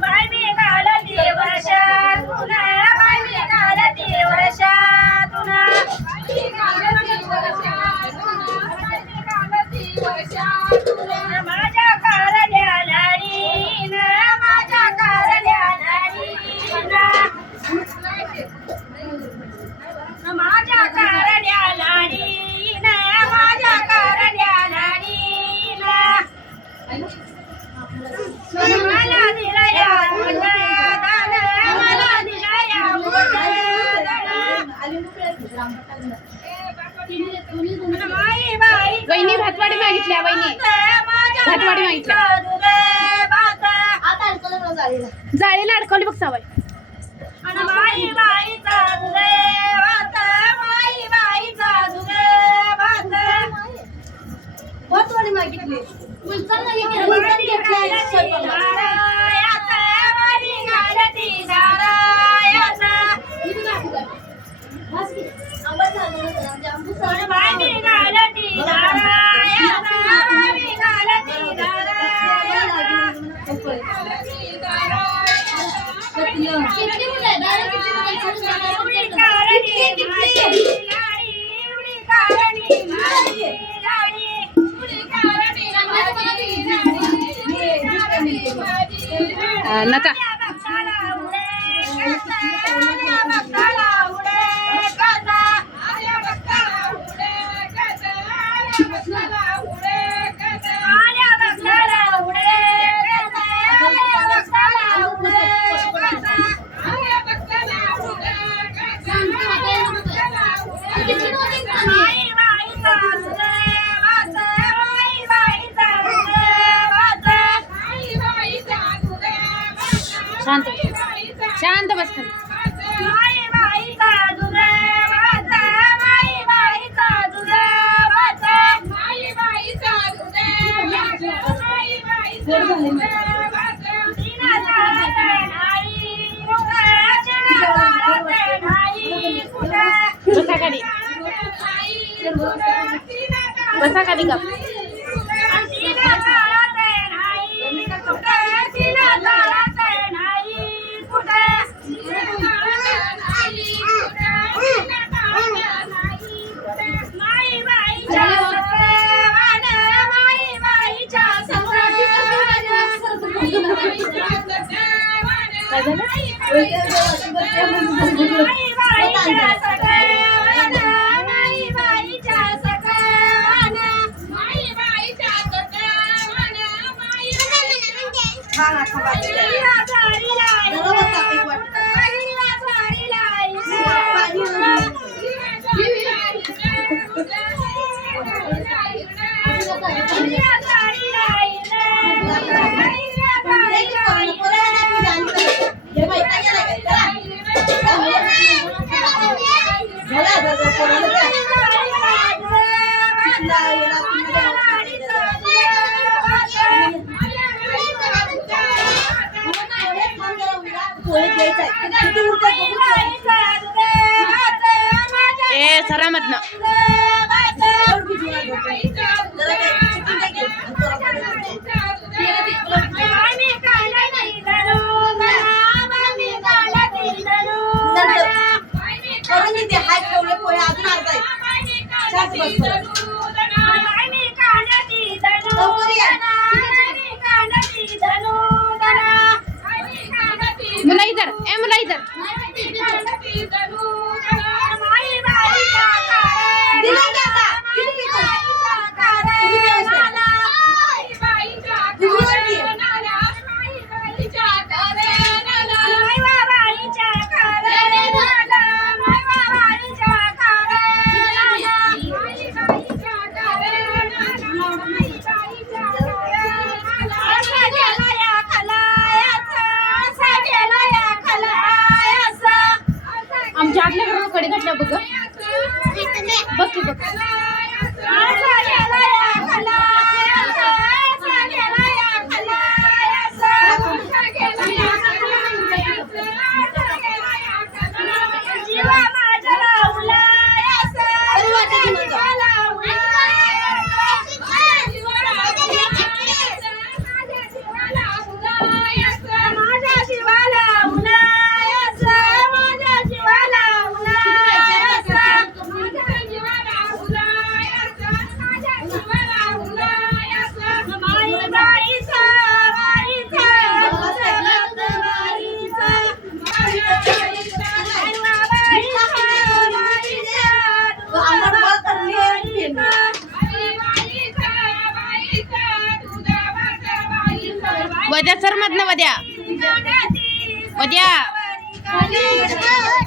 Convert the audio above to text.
बाई मी घालती वर्षातून बाई मी घालती वर्षातून माझ्या कारल्या लाडीन माझ्या कारल्या लाडीन माझ्या कारल्या लाडीन माझ्या कारल्या लाडीन मला दिला या दान मला दिला या वहिनी भातवाडी मागितल्या वहिनी भातवाडी मागितल्या जाळीला अडकवली बघ सावय माई बाईचा दुधे भात माई बाईचा दुधे भात भातवाडी मागितली नका शांत शांत बस खाली माई बाईचा दुधे भात माई बाईचा दुधे भात माई बाईचा दुधे भात माई बाईचा दुधे भात तिना चालत नाही तिना चालत नाही कुठे बसा खाली बसा खाली का तिना चालत नाही कुठे तिना चालत नाही कुठे माई बाईच्या सगळ्यावान माई बाईच्या सगळ्यावान काय झालं माई बाईच्या सगळ्यावान माई बाईच्या सगळ्यावान माई बाईच्या सगळ्यावान माई ए सरामत ना मुला इधर ए मुला इधर वद्या सर मधनं वद्या गाण्याची वद्या खाली